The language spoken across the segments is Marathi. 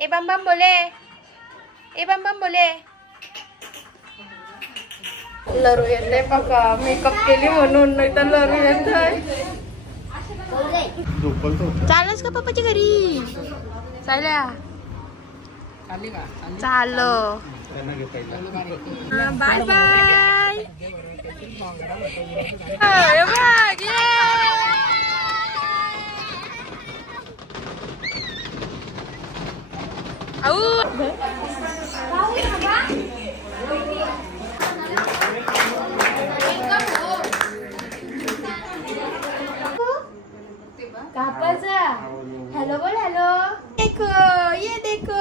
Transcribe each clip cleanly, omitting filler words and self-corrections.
ए बम बम बोले, ए बम बम बोले. लरू येते बघा, मेकअप केली म्हणून, नाही तर लरू येत आहे. चालच का पप्पाच्या घरी? चालल्या चालो. Bye bye. कापाचा हेलो बोल, हेलो. देखो ये देखो.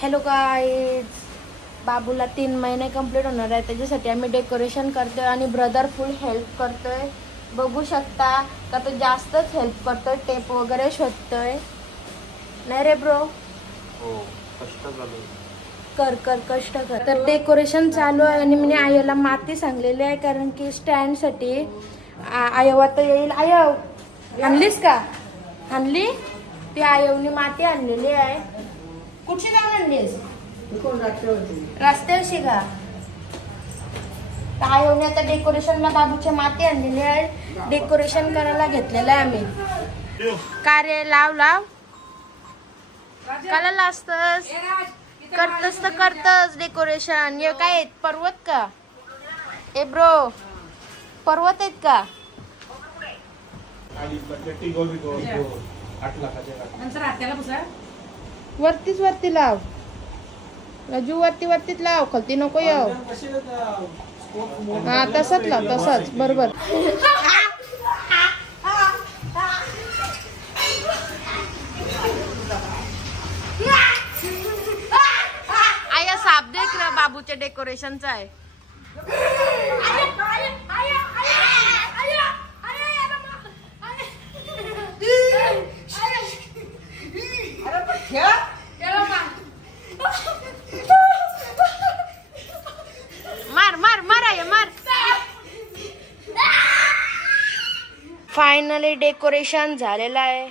हॅलो गाईज, बाबूला 3 महिने कंप्लीट होणार आहे, त्याच्यासाठी आम्ही डेकोरेशन करतोय आणि ब्रदर फुल हेल्प करतोय. बघू शकता का तो जास्तच हेल्प करतोय, टेप वगैरे शोधतोय. नाही रे ब्रो? हो, कष्ट चालू. कर कर कष्ट कर. तर डेकोरेशन चालू आहे आणि मी आयोला माती सांगलेली आहे, कारण की स्टँड साठी आयव आता येईल. आयव आणलीस का? आणली ती आयवनी माती आणलेली आहे. कुठची जाऊन आणलीस? रस्त्यावरशी का? आयवने आता डेकोरेशनला बाबूच्या माती आणलेली आहे, डेकोरेशन करायला घेतलेलं आहे आम्ही. का रे? लाव लाव. काला लाजतस? करतस तर करतस डेकोरेशन. हे काय पर्वत का? ए ब्रो, पर्वत आहेत का? वरतीच वरती लाव राजू, वरती वरतीच लाव, खालती नको येऊ. हा तसंच लाव, तसंच बरोबर. आया साप देख ना, बाबूच्या डेकोरेशनचा आहे. मार मार मार आहे मार. फायनली डेकोरेशन झालेलं आहे.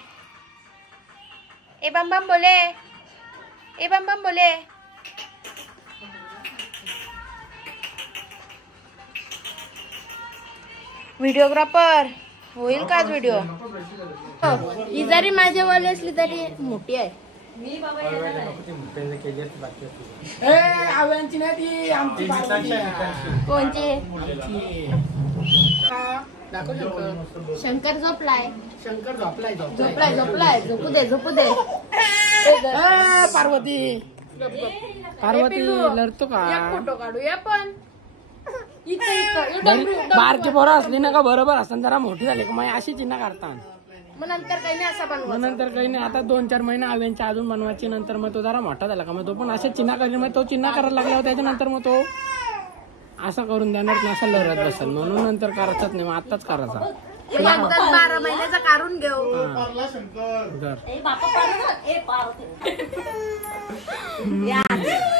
ए बम बम बोले, ए बम बम बोले. व्हिडिओग्राफर होईल का आज व्हिडिओ? ही जरी माझ्यावाली असली तरी मोठी आहे. कोणची? शंकर झोपलाय. शंकर झोपलाय झोपलाय झोपलाय. झोपू दे झोपू दे. पार्वती पार्वती लढतो का? फोटो काढूया पण. बारकी पोरं असली ना का बरोबर असताना जरा मोठी झाली का मग अशी चिन्ह काढतात. मग नंतर काही नाही असा बनवा. नंतर काही नाही, आता 2-4 महिने आव्यांच्या अजून बनवायची. नंतर मग तो जरा मोठा झाला का मग तो पण असे चिन्ह करेल. मग तो चिन्ह करायला लागला, त्याच्यानंतर मग तो असं करून देणार नाही, असं लढत बसेल. म्हणून नंतर करायचंच नाही, मग आताच करायचा. 12 महिन्याचा काढून घेऊ.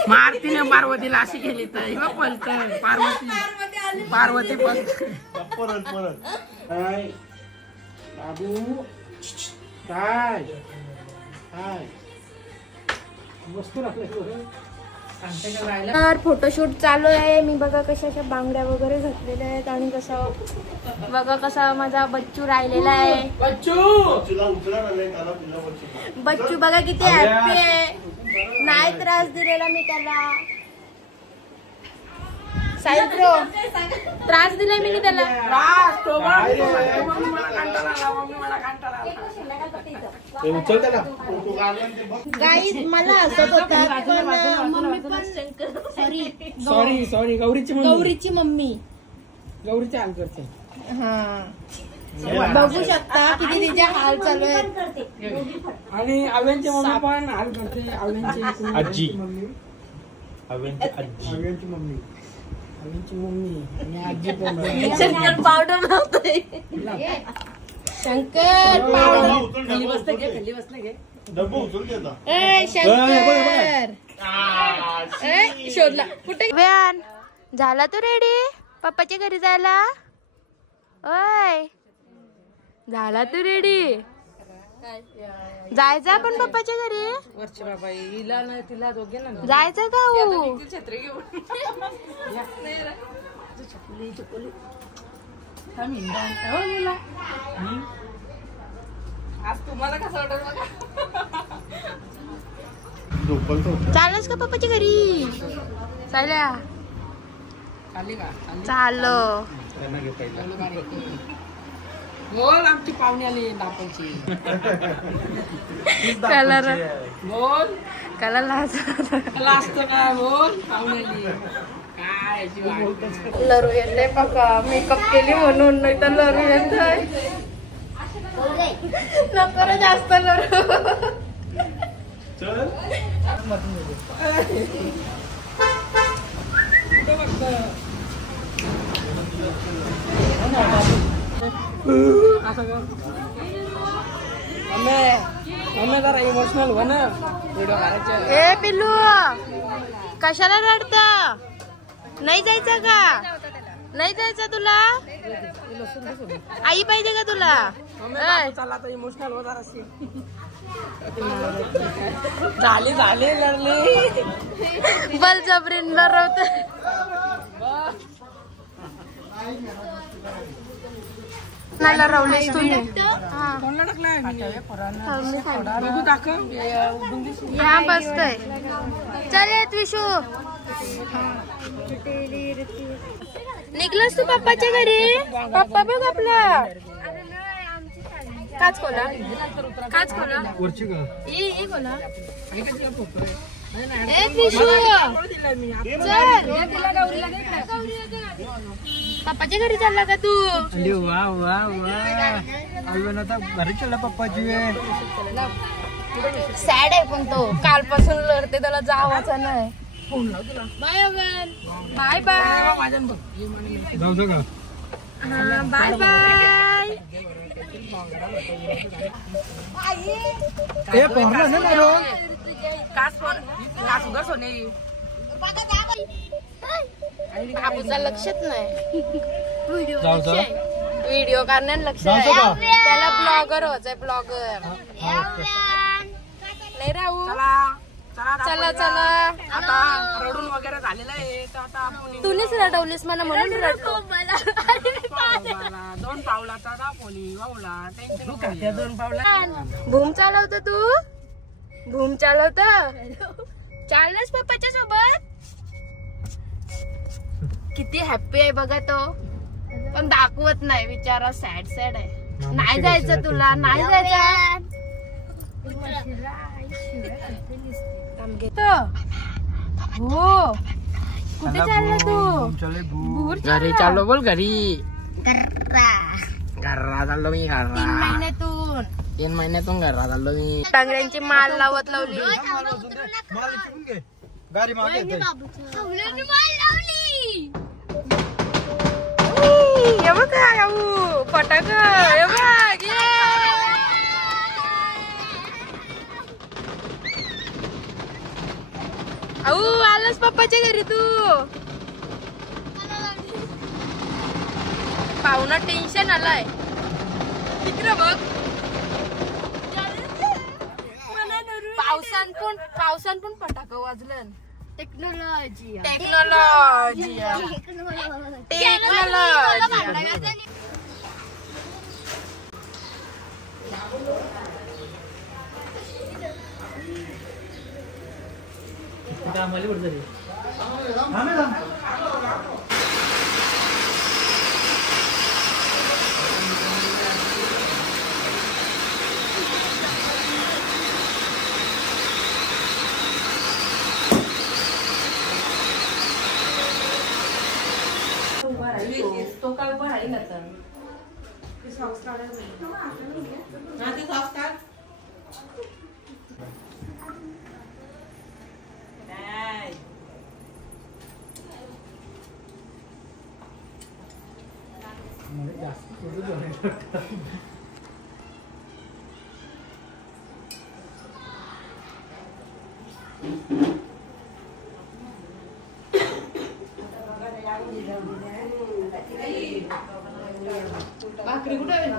मारतीने पार्वतीला अशी केली तर पलत पार्वती. पार्वती परत बाबू काय काय वस्तू तर फोटोशूट चालू आहे. मी बघा कशा अशा बांगड्या वगैरे घातलेल्या आहेत आणि कसं बघा कसा माझा बच्चू राहिलेला आहे. बच्चू बघा किती हॅपी आहे. नाही त्रास दिलेला मी त्याला. साई ब्रो त्रास दिलाय मी त्याला. गाईज मला हसत होता पण मम्मी पण सॉरी सॉरी गौरीची मम्मी गौरीचे हाल करते. हा बघू शकता किती तिचे हाल चालू आहेत. आणि आव्यांची मम्मी पण हाल करते. आव्यांची आजी मम्मी, आव्यांची मम्मी आणि आजी पण शंकर पावडर लावतोय. शंकर पावडर खाली बसले घे शंकर शोधला कुठे व्यान झाला तू रेडी पप्पाच्या घरी जायला ओय झाला तू रेडी जायचं आपण पप्पाच्या घरी जायचं का हो आज तुम्हाला कसं वाटत चालच का पप्पाच्या घरी चालल्या चालो बोल आमची पाहुणे आली दापोची कलर बोल कलर लाज असतं काय बोल पाहुणे आली काय लरू येते बघा मेकअप केली म्हणून नाही तर लरू येत नको रे जास्त लरू मम्मी जरा इमोशनल हो ना व्हिडिओ करायचे ए पिल्लू कशाला रडत नाही जायचं का नाही जायचं तुला आई पाहिजे का तुला चला तर इमोशनल हो जरा झाले लढले बलजबरीन लढवत नाही लढवलीस तुम्ही कोणला टाकलाय बघू दाखव या बसतय चल येत विशू निघलास तू पप्पाच्या घरी पप्पा बघ आपला काच खोला काच खोला ये खोला विशू चल पप्पाच्या घरी चालला का तू वा वा वा घरी चालला पप्पाची सॅड आहे पण तो कालपासून लढते त्याला जावाचा नाही बाय अवन बाय बाय जाऊ दे का बाय बाय ए पोहरला ना मारो बाबूचा लक्षच नाही जाऊ जा व्हिडिओ करण्यात लक्ष आहे त्याला ब्लॉगर व्हायचंय ब्लॉगर नाही राहू चला चला आता रडून वगैरे झालेलं आहे तर आता आपण तूनेच रडवलीस मला म्हणून रडतो 2 पावलाचा दाखवली वावला टेन्शन 2 पावला भूम चालवतो तू भूम चालवत चाललास पप्पाच्या सोबत किती हॅप्पी आहे बघा तो पण दाखवत नाही विचारा सॅड सॅड आहे नाही जायचं तुला नाही जायचं हो कुठे चालला तू घरी चाललो बोल घरी घरा चाललो मी 3 महिन्यातून 3 महिन्यातून घरा चाललो मी टांगऱ्यांची माल लावत लावली गाडी मागे हे बघ फटाक हे बघ आलास पप्पाच्या घरी तू पाहुणा टेन्शन आलाय तिकडे बघ पावसान पण फटाका वाजलं टेक्नॉलॉजी तो काय उभा राहील आता भाकरी कुठे आहे?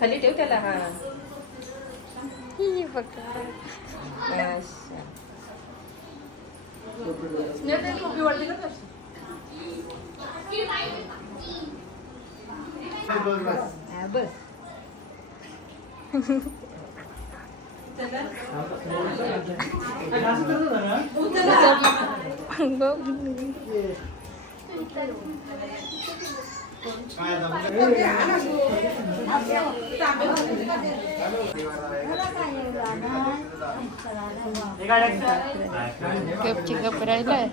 खाली ठेव त्याला. हा बस गप राहिलाय.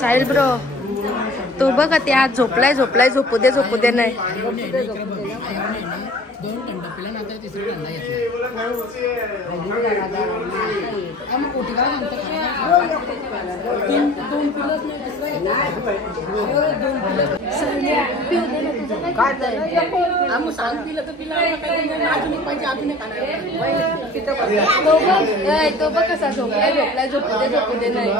साहिल ब्रो तू बघ ते आज झोपलाय झोपू दे नाही. 2 थंड पिला नंतर 3रा थंड तो बघ कसा झोपलाय झोपू दे नाही.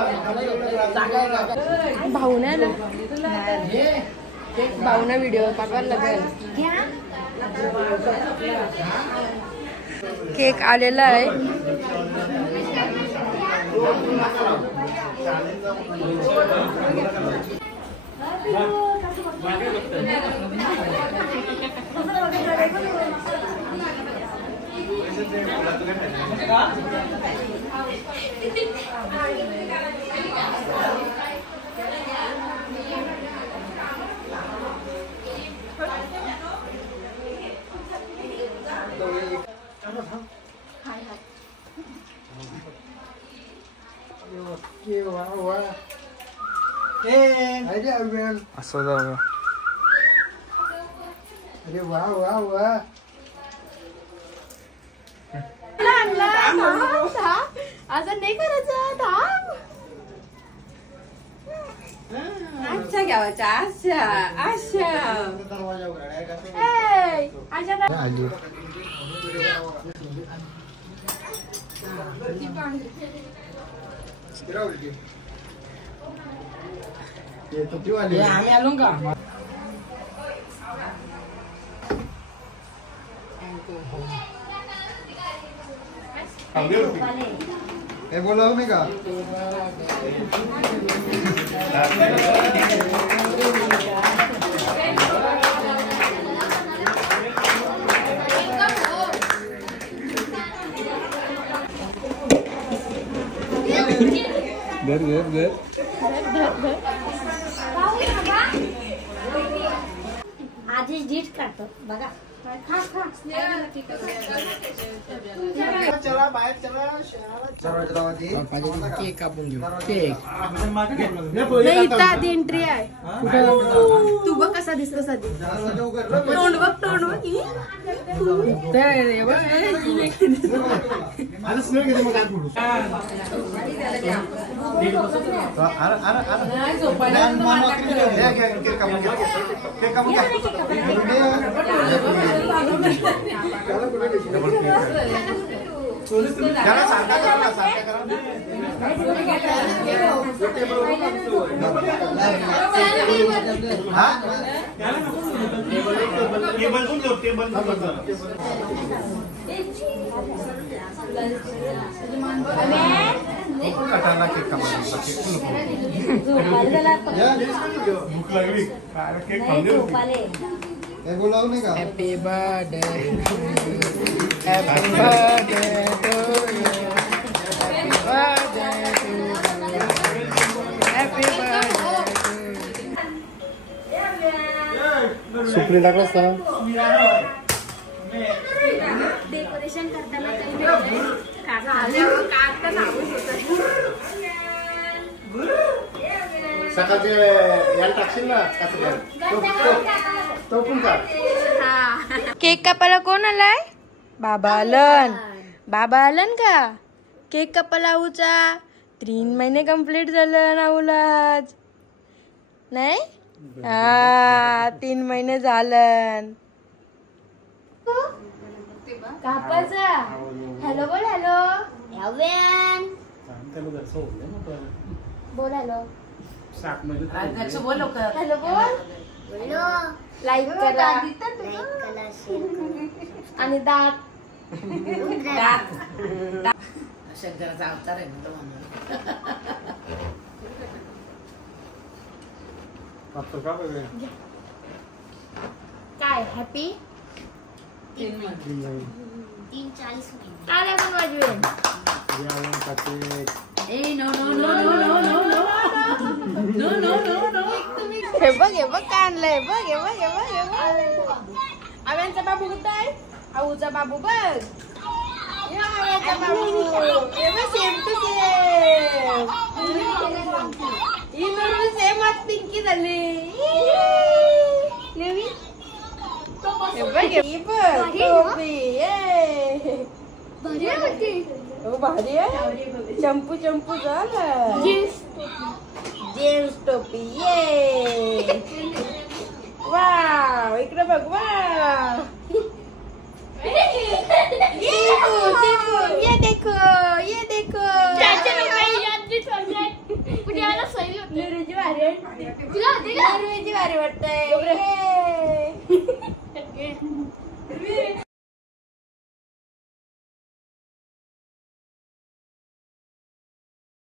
भाऊ नाही ना भाऊना व्हिडिओ पाठवायला लागेल. केक आलेला आहे. असं जाऊ. अरे वा वा वा. असं नाही करायचं. थांब. अच्छा घ्यावायचा. अच्छा अच्छा आली आम्ही आलो का. बोला मी का घर आधीच डीट काढतो बघा. चला बाहेर चला. केक कापून घेऊ. केक नाही इथं आधी एंट्री आहे. तू बघ कसा दिसतो साधी. तोंड बघ बोलाव नाही का. Happy birthday happy birthday to you birthday to you happy birthday. सुपरी टाकलास का. डेकोरेशन करताना सकाळचे याला टाकशील ना तो पण का. केक कापायला कोण आलाय. बाबा आलन का केक कापायला आऊचा. 3 महिने कंप्लीट झालं नाऊला आज नाही. हा 3 महिने झालं. कापाचा हॅलो बोल. हॅलो यावेन बोल. हॅलो बोल लवकर. हॅलो बोल. बोलो लाईक करा लाईक करा शेअर करा आणि दात शंकराचा अवतार आहे म्हणतो म्हणून. काय हॅपी 3:40 मिनिट काय पण वाजवेन. हे बघ काय आणलंय. बघ आव्यांचा बाबू कुठं आहे. आऊचा बाबू बघ. आव्यांचा बाबू सेम टू सेम. ही मुलगी सेम आज पिंकी झाली. हे बघ टोपी. भारी आहे. चंपू झालं. जेम्स टोपी. ये वाव इकडे बघ. वाव ये देखो निरुजी भारी वाटतंय.